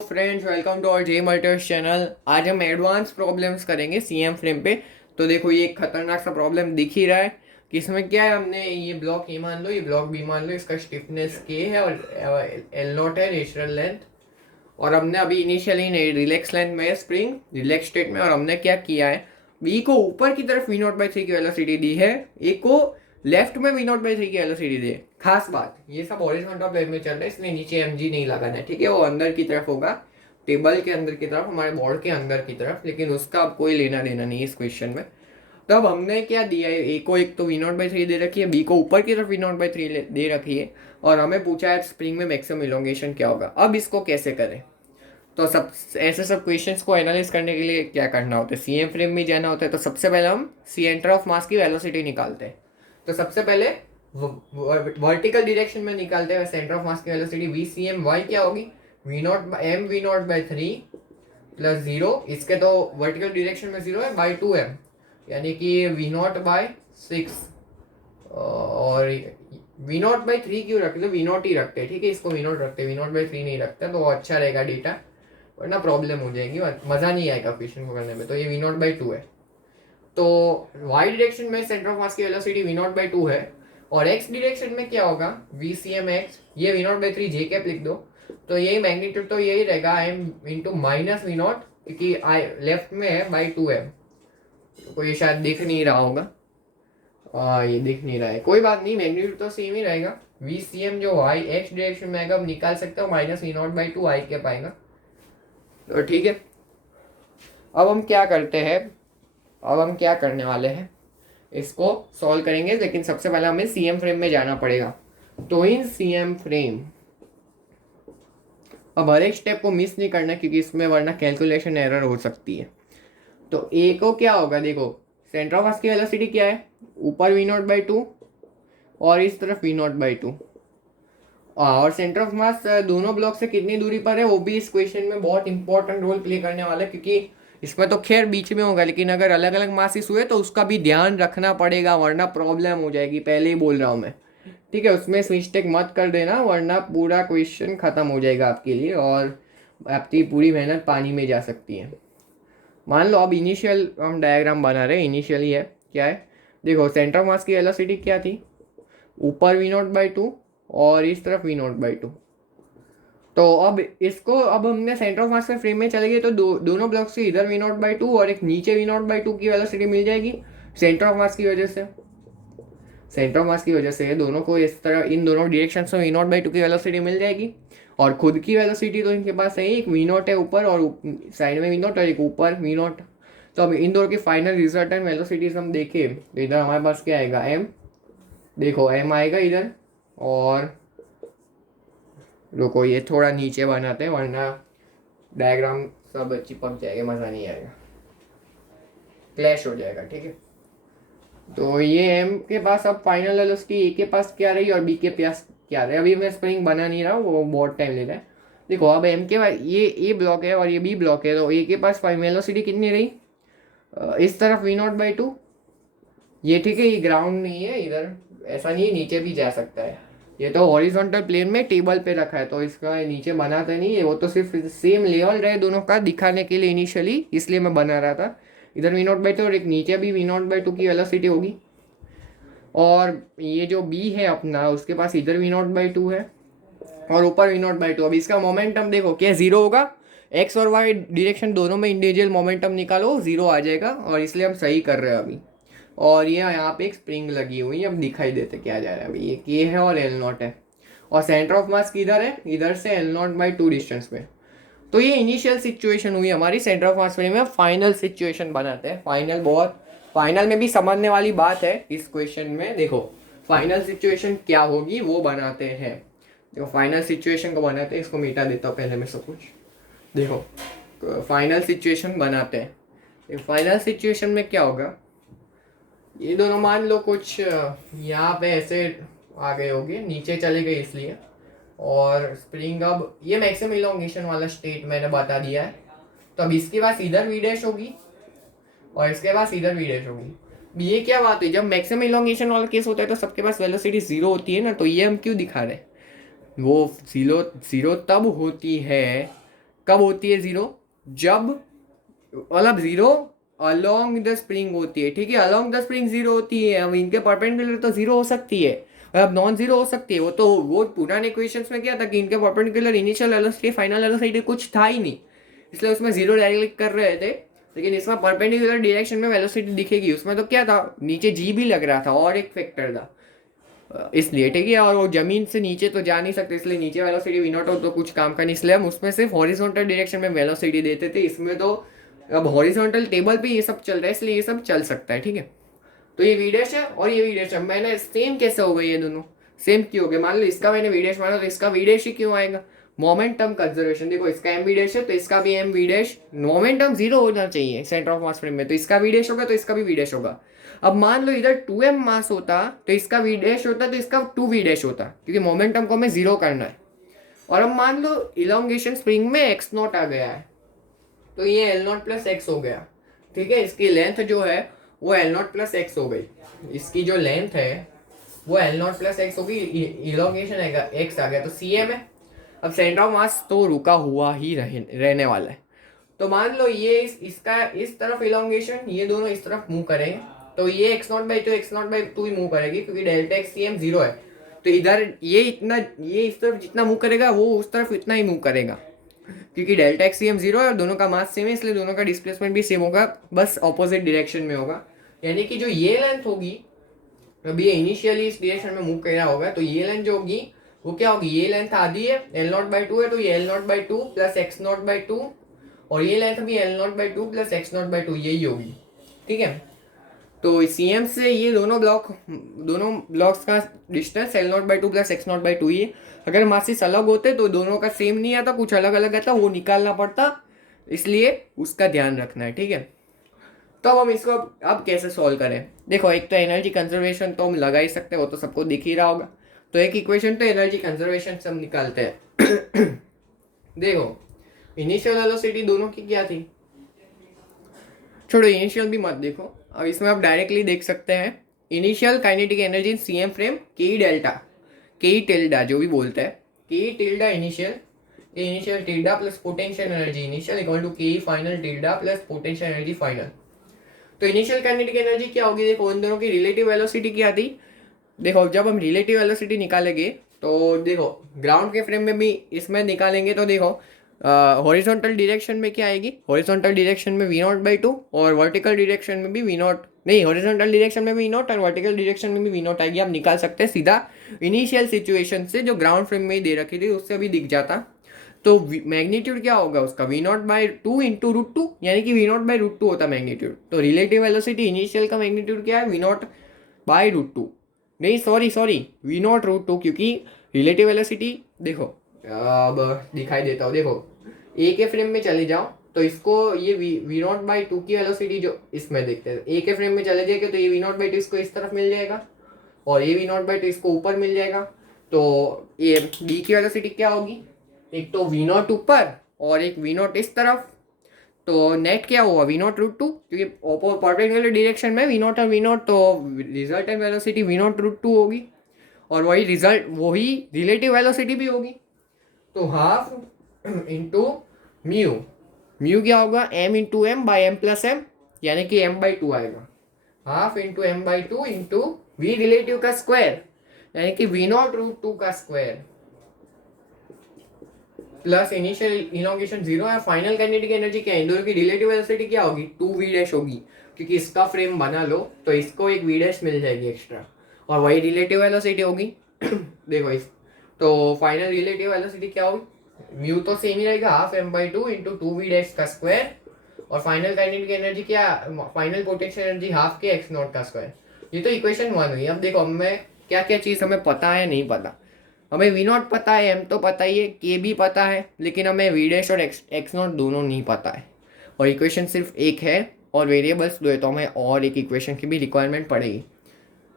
Friends, welcome to our जे मल्टर्स channel. आज हम एडवांस प्रॉब्लम्स करेंगे सीएम फ्रेम पे। तो देखो, ये एक खतरनाक सा प्रॉब्लम दिख ही रहा है कि इसमें क्या है। हमने ये ब्लॉक ए मान लो, ये ब्लॉक बी मान लो, इसका स्टिफनेस के है और एल नॉट है नेचुरल लेंथ। और हमने अभी इनिशियली रिलैक्स लेंथ में स्प्रिंग रिलैक्स स्टेट में, और हमने क्या किया है, बी को ऊपर की तरफ वी नॉट बाई थ्री की वेलोसिटी दी है, ए को लेफ्ट में वी नॉट बाई थ्री की वेलोसिटी दी है। खास बात, ये सब हॉरिजॉन्टल प्लेन में चल रहा है, इसलिए नीचे एम जी नहीं लगाना है, ठीक है। वो अंदर की तरफ होगा, टेबल के अंदर की तरफ, हमारे बोर्ड के अंदर की तरफ, लेकिन उसका अब कोई लेना देना नहीं है इस क्वेश्चन में। तो अब हमने क्या दिया है, ए को एक तो वी नॉट बाई थ्री दे रखी है, बी को ऊपर की तरफ वी नॉट बाई थ्री दे रखी है, और हमें पूछा है स्प्रिंग में मैक्सिमम इलोंगेशन क्या होगा। अब इसको कैसे करें। तो सब ऐसे सब क्वेश्चंस को एनालाइज करने के लिए क्या करना होता है, सीएम फ्रेम में जाना होता है। तो सबसे पहले हम सेंटर ऑफ मास की वेलोसिटी निकालते हैं। तो सबसे पहले वर्टिकल डायरेक्शन में निकालते हैं सेंटर ऑफ मास की velocity. V C M Y क्या होगी, V naught M V not by three plus zero, इसके तो वर्टिकल डायरेक्शन में जीरो है, बाई टू एम, यानी कि वी नॉट बाई सिक्स। और वी नॉट बाई थ्री क्यों रखते, तो वी नॉट ही रखते हैं, ठीक है। इसको वी नॉट रखते हैं, वी नॉट बाई थ्री नहीं रखते, तो वो अच्छा रहेगा डेटा, वरना प्रॉब्लम हो जाएगी, मज़ा नहीं आएगा क्वेश्चन को करने में। तो ये वी नॉट बाई टू है। तो वाई डायरेक्शन में सेंटर ऑफ मास की velocity V not by two है, और एक्स डायरेक्शन में क्या होगा, वी सी एम एक्स, ये V not by three J cap लिख दो। तो यही मैग्नीट्यूड तो यही रहेगा, M into minus V naught, क्योंकि आई लेफ्ट में है बाई टू एम। तो ये शायद दिख नहीं रहा होगा, ये दिख नहीं रहा है, कोई बात नहीं, मैग्नीट्यूड तो सेम ही रहेगा। वी सी एम जो वाई एक्स डायरेक्शन में आएगा, अब निकाल सकते हो minus V not by two I cap आएगा। तो ठीक है, अब हम क्या करते हैं, अब हम क्या करने वाले हैं, इसको सॉल्व करेंगे, लेकिन सबसे पहले हमें सीएम फ्रेम में जाना पड़ेगा। तो इन सीएम फ्रेम, अब हर एक स्टेप को मिस नहीं करना, क्योंकि इसमें वरना कैलकुलेशन एरर हो सकती है। तो ए को क्या होगा, देखो सेंटर ऑफ मास की वेलोसिटी क्या है, ऊपर वी नॉट बाई टू और इस तरफ वी नॉट बाई टू। और सेंटर ऑफ मास दोनों ब्लॉक से कितनी दूरी पर है, वो भी इस क्वेश्चन में बहुत इंपॉर्टेंट रोल प्ले करने वाला है, क्योंकि इसमें तो खैर बीच में होगा, लेकिन अगर अलग अलग मासिस हुए तो उसका भी ध्यान रखना पड़ेगा, वरना प्रॉब्लम हो जाएगी, पहले ही बोल रहा हूँ मैं, ठीक है। उसमें मिस्टेक मत कर देना, वरना पूरा क्वेश्चन खत्म हो जाएगा आपके लिए, और आपकी पूरी मेहनत पानी में जा सकती है। मान लो अब इनिशियल हम डायग्राम बना रहे हैं, इनिशियली है क्या है, देखो सेंटर ऑफ मास की वेलोसिटी क्या थी, ऊपर वी नॉट बाई टू और इस तरफ वी नॉट बाई टू। तो अब इसको, अब हमने सेंटर ऑफ मास के फ्रेम में चले गए, तो दोनों ब्लॉक से इधर वी नॉट बाई टू और एक नीचे वी नॉट बाई टू की वेलोसिटी मिल जाएगी, सेंटर ऑफ मास की वजह से। सेंटर ऑफ मास की वजह से दोनों को इस तरह, इन दोनों डायरेक्शन में वी नॉट बाई टू की वेलोसिटी मिल जाएगी। और खुद की वेलोसिटी तो इनके पास है, एक वी नॉट है ऊपर और साइड में वी नॉट और एक ऊपर वी नॉट। तो अब इन दोनों की फाइनल रिजल्टेंट वेलोसिटीज हम देखें, तो इधर हमारे पास क्या आएगा, एम, देखो एम आएगा इधर, और रुको ये थोड़ा नीचे बनाते हैं, वरना डायग्राम सब चिपक जाएगा, मज़ा नहीं आएगा, क्लैश हो जाएगा, ठीक है। तो ये एम के पास अब फाइनल वेलोसिटी ए के पास क्या रही और बी के पास क्या रही। अभी मैं स्प्रिंग बना नहीं रहा हूँ, वो बहुत टाइम ले रहा है। देखो अब एम के पास ये ए ब्लॉक है और ये बी ब्लॉक है, तो ए के पास फाइनल वेलोसिटी कितनी रही, इस तरफ वी नॉट बाई टू, ये ठीक है, ये ग्राउंड नहीं है इधर, ऐसा नहीं है, नीचे भी जा सकता है। ये तो हॉरिजॉन्टल प्लेन में टेबल पे रखा है, तो इसका नीचे बनाते नहीं है, वो तो सिर्फ सेम लेवल रहे दोनों का दिखाने के लिए इनिशियली, इसलिए मैं बना रहा था। इधर वी नॉट बाई टू और एक नीचे भी वी नॉट बाई टू की वेलोसिटी होगी, और ये जो बी है अपना, उसके पास इधर वी नॉट बाई टू है और ऊपर वी नॉट बाई टू। अब इसका मोमेंटम देखो क्या जीरो होगा, एक्स और वाई डायरेक्शन दोनों में इंडिविजुअल मोमेंटम निकालो, जीरो आ जाएगा, और इसलिए हम सही कर रहे हैं अभी। और ये यहाँ पे एक स्प्रिंग लगी हुई है, अब दिखाई देते क्या जा रहा है, अभी ये के है और एल नॉट है, और सेंटर ऑफ मास किधर है, इधर से L not by to distance में। तो ये इनिशियल सिचुएशन हुई हमारी सेंटर ऑफ मास में। फाइनल सिचुएशन बनाते हैं, फाइनल बहुत, फाइनल में भी समझने वाली बात है इस क्वेश्चन में। देखो फाइनल सिचुएशन क्या होगी वो बनाते हैं, देखो फाइनल सिचुएशन को बनाते हैं, इसको मिटा देता हूँ पहले मैं सब कुछ। देखो फाइनल सिचुएशन बनाते हैं, फाइनल सिचुएशन में क्या होगा, ये दोनों मान लो कुछ यहाँ पे ऐसे आ गए होंगे, नीचे चले गए इसलिए, और स्प्रिंग अब ये मैक्सिमम इलोंगेशन वाला स्टेट मैंने बता दिया है। तो अब इसके पास इधर वी डैश होगी और इसके पास इधर वी डैश होगी। ये क्या बात है, जब मैक्सिमम इलोंगेशन वाला केस होता है तो सबके पास वेलोसिटी जीरो होती है ना, तो ये हम क्यों दिखा रहे हैं, वो जीरो जीरो तब होती है कब होती है जीरो? जब मतलब जीरो अलोंग द स्प्रिंग होती है, ठीक है, अलोंग द स्प्रिंग जीरो होती है। अब इनके परपेंडिकुलर तो जीरो हो सकती है, अब नॉन जीरो हो सकती है। वो पुराने इक्वेशंस में क्या था कि इनके perpendicular initial velocity final velocity कुछ था ही नहीं, इसलिए उसमें जीरो डायरेक्ट कर रहे थे। लेकिन इसमें परपेंडिकुलर डायरेक्शन में वेलोसिटी दिखेगी, उसमें तो क्या था, नीचे जी भी लग रहा था और एक फैक्टर था, इसलिए ठीक है। और वो जमीन से नीचे तो जा नहीं सकते, इसलिए नीचे वेलोसिटी वी नॉट हो तो कुछ काम का नहीं, इसलिए हम उसमें सिर्फ हॉरिजॉन्टल डायरेक्शन में वेलोसिटी देते थे। इसमें तो अब हॉरिजॉन्टल टेबल पे ये सब चल रहा है, इसलिए ये सब चल सकता है, ठीक है। तो ये वी डैश है और ये वी डैश है, मैंने सेम कैसे हो गई ये दोनों, सेम क्यों हो गए? मान लो इसका मैंने वी डैश माना तो इसका वी डैश ही क्यों आएगा? मोमेंटम कंजर्वेशन, देखो इसका एम वी डैश है तो इसका भी M V dash, momentum zero होना चाहिए सेंटर ऑफ मास फ्रेम में, तो इसका वी डैश होगा तो इसका भी वी डैश होगा। अब मान लो इधर 2m मास होता तो इसका वी डैश होता तो इसका 2 वी डैश होता, क्योंकि मोमेंटम को हमें जीरो करना है। और अब मान लो इलोंगेशन स्प्रिंग में एक्स नॉट आ गया है, तो ये एल नॉट प्लस एक्स हो गया, ठीक है। इसकी लेंथ जो है वो एल नॉट प्लस एक्स हो गई, इसकी जो लेंथ है वो एल नॉट प्लस एक्स होगी, इलोंगेशन एक्स आ गया तो सी एम है। अब सेंटर ऑफ मास तो रुका हुआ ही रहने वाला है। तो मान लो ये इसका इस तरफ इलोंगेशन, ये दोनों इस तरफ मूव करेंगे तो ये X not by two X not by two ही मूव करेगी, क्योंकि delta X C M zero है। तो इधर ये इतना, ये इस तरफ जितना मूव करेगा वो उस तरफ इतना ही मूव करेगा, क्योंकि delta X C M zero है और दोनों का मास सेम है, इसलिए दोनों का डिस्प्लेसमेंट भी सेम होगा, बस ऑपोजिट डायरेक्शन में होगा। यानी कि जो ये लेंथ होगी, अभी ये इनिशियली इस डायरेक्शन में मूव कर रहा होगा, तो ये लेंथ जो होगी वो क्या होगी, ये लेंथ आधी है, एल नॉट बाई टू है, तो ये L not by two plus X not by to, और ये लेंथ भी L not by two plus X not by to यही होगी, ठीक है। तो सी एम से ये दोनों ब्लॉक्स का distance L not by two plus X not by two ही है। अगर मासिस अलग होते तो दोनों का सेम नहीं आता, कुछ अलग अलग आता, वो निकालना पड़ता, इसलिए उसका ध्यान रखना है, ठीक है। तो अब हम इसको अब कैसे सॉल्व करें? देखो, एक तो एनर्जी कंजर्वेशन तो हम लगा ही सकते हैं, वो तो सबको दिख ही रहा होगा। तो एक इक्वेशन तो एनर्जी कंजर्वेशन से हम निकालते हैं। देखो, इनिशियल वेलोसिटी दोनों की क्या थी, छोड़ो इनिशियल भी मत देखो, अब इसमें आप डायरेक्टली देख सकते हैं। Initial kinetic energy in CM frame के ई डेल्टा, के ई टिल्डा जो भी बोलते हैं, K E tilde initial tilde plus potential energy initial equal to K E final tilde plus potential energy final. तो इनिशियल काइनेटिक एनर्जी क्या होगी? देखो, उन दोनों की रिलेटिव वेलोसिटी क्या थी। देखो, जब हम रिलेटिव वेलोसिटी निकालेंगे तो देखो ग्राउंड के फ्रेम में भी इसमें निकालेंगे तो देखो हॉरिजॉन्टल डायरेक्शन में क्या आएगी, हॉरिजॉन्टल डायरेक्शन में वी नॉट बाई टू, और वर्टिकल डायरेक्शन में भी वी नॉट, नहीं हॉरिजॉन्टल डायरेक्शन में वी नॉट और वर्टिकल डायरेक्शन में भी वी नॉट आएगी। आप निकाल सकते हैं सीधा इनिशियल सिचुएशन से, जो ग्राउंड फ्रेम में ही दे रखी थी उससे भी दिख जाता। तो मैग्नीट्यूड क्या होगा उसका, V not by two into root two, यानी कि V not by root two होता मैग्नीट्यूड। तो रिलेटिव वेलोसिटी इनिशियल का मैग्नीट्यूड क्या है, V not by root two, नहीं sorry V not root two, क्योंकि रिलेटिव वेलोसिटी देखो अब दिखाई देता हो। देखो, ए के फ्रेम में चले जाओ तो इसको ये वी नॉट बाई टू की वेलोसिटी जो इसमें देखते हैं, ए के फ्रेम में चले जाएगा तो ये वी नॉट बाई टू इसको इस तरफ मिल जाएगा और ये वी नॉट बाई टू इसको ऊपर मिल जाएगा। तो ये बी की वेलोसिटी क्या होगी, एक तो वी नॉट ऊपर और एक वी नॉट इस तरफ, तो नेट क्या हुआ वी नॉट रूट टू, क्योंकि परपेंडिकुलर डायरेक्शन में वी नॉट और वी नॉट, तो resultant velocity V not root two होगी, और वही रिलेटिव वेलोसिटी भी होगी। तो हाफ इंटू म्यू, म्यू क्या होगा, M into M by M plus M, यानी कि एम बाई टू आएगा, half into M by two into V relative का स्क्वायर, यानी कि वी नॉट रूट टू का square plus initial elongation zero है। फाइनल काइनेटिक एनर्जी क्या है, इन दोनों की रिलेटिव वेलोसिटी क्या होगी, टू वी डैश होगी, क्योंकि इसका फ्रेम बना लो तो इसको एक वी डैश मिल जाएगी एक्स्ट्रा, और वही रिलेटिव वेलोसिटी होगी। देखो इस, तो फाइनल रिलेटिव वेलोसिटी क्या होगी, म्यू तो सेम ही रहेगा, half M by two into two V dash का स्क्वायर, और फाइनल काइनेटिक एनर्जी क्या, final potential energy half K X naught का स्क्वायर। ये तो इक्वेशन वन हुई। अब देखो हमें क्या क्या चीज़ हमें पता है नहीं पता। हमें वी नॉट पता है, एम तो पता ही है, के भी पता है, लेकिन हमें वी डैश और एक्स नॉट दोनों नहीं पता है, और इक्वेशन सिर्फ एक है और वेरिएबल्स दो है, तो हमें और एक इक्वेशन की भी रिक्वायरमेंट पड़ेगी।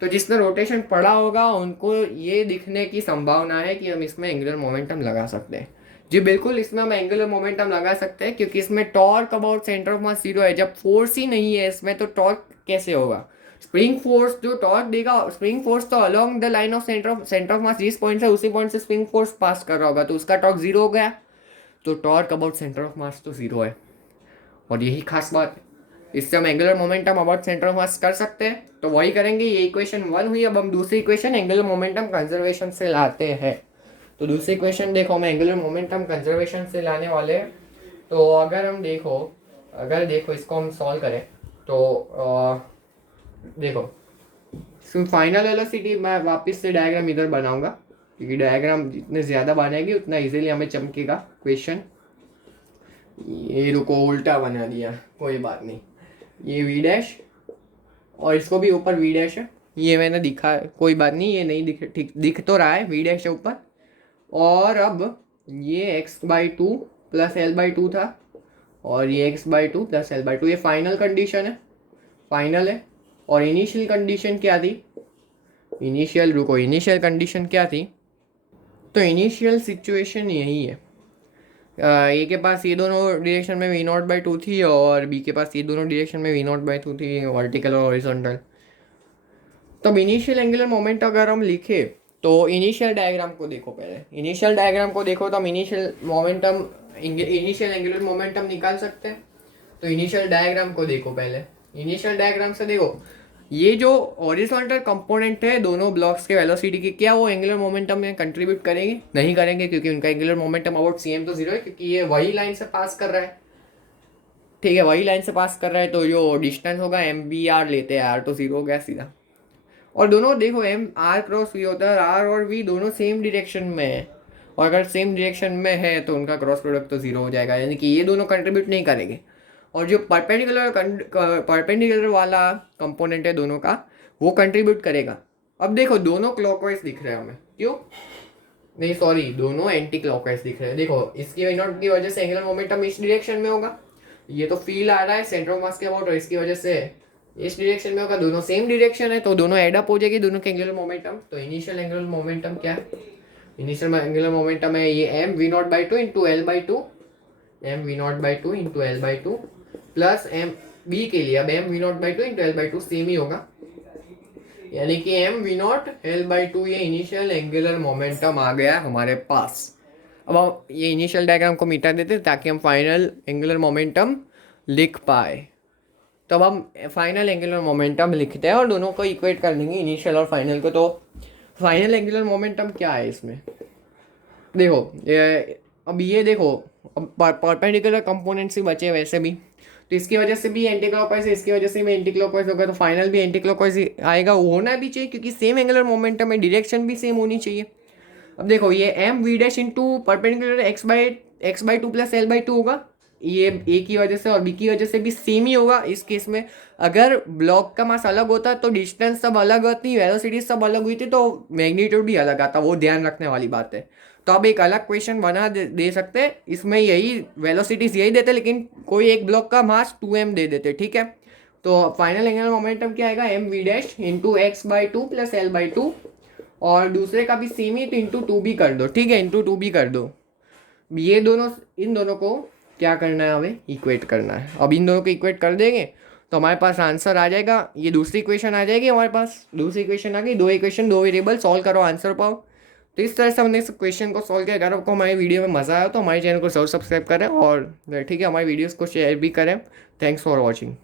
तो जिसने रोटेशन पढ़ा होगा उनको ये दिखने की संभावना है कि हम इसमें एंगुलर मोमेंटम लगा सकते हैं। जी बिल्कुल, इसमें हम एंगुलर मोमेंटम लगा सकते हैं, क्योंकि इसमें torque about centre of mass zero है। जब फोर्स ही नहीं है इसमें तो टॉर्क कैसे होगा? स्प्रिंग फोर्स जो टॉर्क देगा, स्प्रिंग फोर्स तो along the line of centre of मास, जिस पॉइंट से उसी पॉइंट से स्प्रिंग फोर्स पास कर रहा होगा, तो उसका टॉर्क जीरो हो गया। तो टॉर्क अबाउट सेंटर ऑफ मास तो ज़ीरो है, और यही खास बात है। इससे हम angular momentum about centre of मास कर सकते हैं, तो वही करेंगे। ये इक्वेशन 1 हुई। अब हम दूसरी इक्वेशन एंगुलर मोमेंटम कंजर्वेशन से लाते हैं। तो दूसरी इक्वेशन देखो, हम एंगुलर मोमेंटम कंजर्वेशन से लाने वाले हैं। तो अगर देखो इसको हम सॉल्व करें तो देखो फाइनल वेलोसिटी, मैं वापस से डायग्राम इधर बनाऊंगा, क्योंकि डायग्राम जितने ज़्यादा बनाएगी उतना इजीली हमें चमकेगा क्वेश्चन। ये रुको, उल्टा बना दिया, कोई बात नहीं। ये वी डैश और इसको भी ऊपर वी डैश है, ये मैंने दिखा, कोई बात नहीं, ये नहीं दिख, ठीक दिख तो रहा है, वी डैश है ऊपर। और अब ये x/2 प्लस l/2 था, और ये x/2 प्लस l/2, ये फाइनल कंडीशन है, फाइनल है। और इनिशियल कंडीशन क्या थी? इनिशियल कंडीशन क्या थी? तो इनिशियल सिचुएशन यही है, ए के पास ये दोनों डायरेक्शन में v0/2 थी, और बी के पास ये दोनों डायरेक्शन में v0/2 थी, वर्टिकल और हॉरिजॉन्टल। तब इनिशियल एंगुलर मोमेंट अगर हम लिखे तो इनिशियल डायग्राम को देखो, पहले इनिशियल डायग्राम को देखो, तो हम इनिशियल एंगुलर मोमेंटम निकाल सकते हैं। तो इनिशियल डायग्राम को देखो, पहले इनिशियल डायग्राम से देखो, ये जो हॉरिजॉन्टल कंपोनेंट है दोनों ब्लॉक्स के वेलोसिटी की, क्या वो एंगुलर मोमेंटम में कंट्रीब्यूट करेंगे? नहीं करेंगे, क्योंकि उनका एंगुलर मोमेंटम अबाउट cm तो जीरो है, क्योंकि ये वही लाइन से पास कर रहा है। ठीक है, वही लाइन से पास कर रहा है, तो जो डिस्टेंस होगा mv/r लेते हैं, r तो जीरो हो गया सीधा। और दोनों देखो m r क्रॉस v होता है, r और v दोनों सेम डायरेक्शन में है, और अगर सेम डायरेक्शन में है तो उनका क्रॉस प्रोडक्ट तो जीरो हो जाएगा, यानी कि ये दोनों कंट्रीब्यूट नहीं करेंगे। और जो परपेंडिकुलर वाला कंपोनेंट है दोनों का, वो कंट्रीब्यूट करेगा। अब देखो दोनों क्लॉकवाइज दिख रहे हैं हमें, क्यों? नहीं सॉरी, दोनों एंटी क्लॉकवाइज दिख रहे हैं। देखो इसकी v0 की वजह से एंगुलर मोमेंटम इस डायरेक्शन में होगा, ये तो फील आ रहा है सेंटर ऑफ मास के अबाउट, और इसकी वजह से इस डायरेक्शन में होगा, दोनों सेम डायरेक्शन है, तो दोनों एड अप हो जाएगी दोनों के एंगुलर मोमेंटम। तो इनिशियल एंगुलर मोमेंटम क्या है? इनिशियल एंगुलर मोमेंटम है ये mv0/2 into l/2, mv0/2 into l/2 plus m b के लिए, अब mv0/2 इंटू l/2 सेम ही होगा, यानी कि mv0 l/2, ये इनिशियल एंगुलर मोमेंटम आ गया हमारे पास। अब हम ये इनिशियल डायग्राम को मिटा देते हैं ताकि हम फाइनल एंगुलर मोमेंटम लिख पाए। तो अब हम फाइनल एंगुलर मोमेंटम लिखते हैं और दोनों को इक्वेट कर देंगे, इनिशियल और फाइनल को। तो फाइनल एंगुलर मोमेंटम क्या है इसमें? देखो अब ये देखो, अब परपेंडिकुलर कंपोनेंट्स ही बचे वैसे भी, तो इसकी वजह से भी एंटी क्लॉकवाइज है, इसकी वजह से भी एंटी क्लॉकवाइज होगा, तो फाइनल भी एंटी क्लॉकवाइज आएगा, होना भी चाहिए, क्योंकि सेम एंगुलर मोमेंटम है, डायरेक्शन भी सेम होनी चाहिए। अब देखो ये mv dash into perpendicular x/2 plus l/2 होगा, ये ए की वजह से और बी की वजह से भी सेम ही होगा इस केस में। अगर ब्लॉक का मास अलग होता तो डिस्टेंस सब अलग होती, वेलोसिटी सब अलग हुई थी, तो मैग्नीट्यूड भी अलग आता, वो ध्यान रखने वाली बात है। तो अब एक अलग क्वेश्चन बना दे सकते हैं, इसमें यही वेलोसिटीज यही देते, लेकिन कोई एक ब्लॉक का मास 2m दे देते, ठीक है। तो फाइनल एंगुलर मोमेंटम क्या आएगा? mv dash into x/2 plus l/2, और दूसरे का भी सेम ही, तो इंटू 2b कर दो, ठीक है, इंटू 2b कर दो। ये दोनों, इन दोनों को क्या करना है? हमें इक्वेट करना है। अब इन दोनों को इक्वेट कर देंगे तो हमारे पास आंसर आ जाएगा, ये दूसरी इक्वेशन आ जाएगी हमारे पास, दूसरी इक्वेशन आ गई, दो इक्वेशन दो वेरिएबल, सॉल्व करो आंसर पाओ। तो इस तरह से हमने इस क्वेश्चन को सॉल्व किया। अगर आपको हमारी वीडियो में मज़ा आया तो हमारे चैनल को जरूर सब्सक्राइब करें, और ठीक है हमारी वीडियोज़ को शेयर भी करें। Thanks for watching.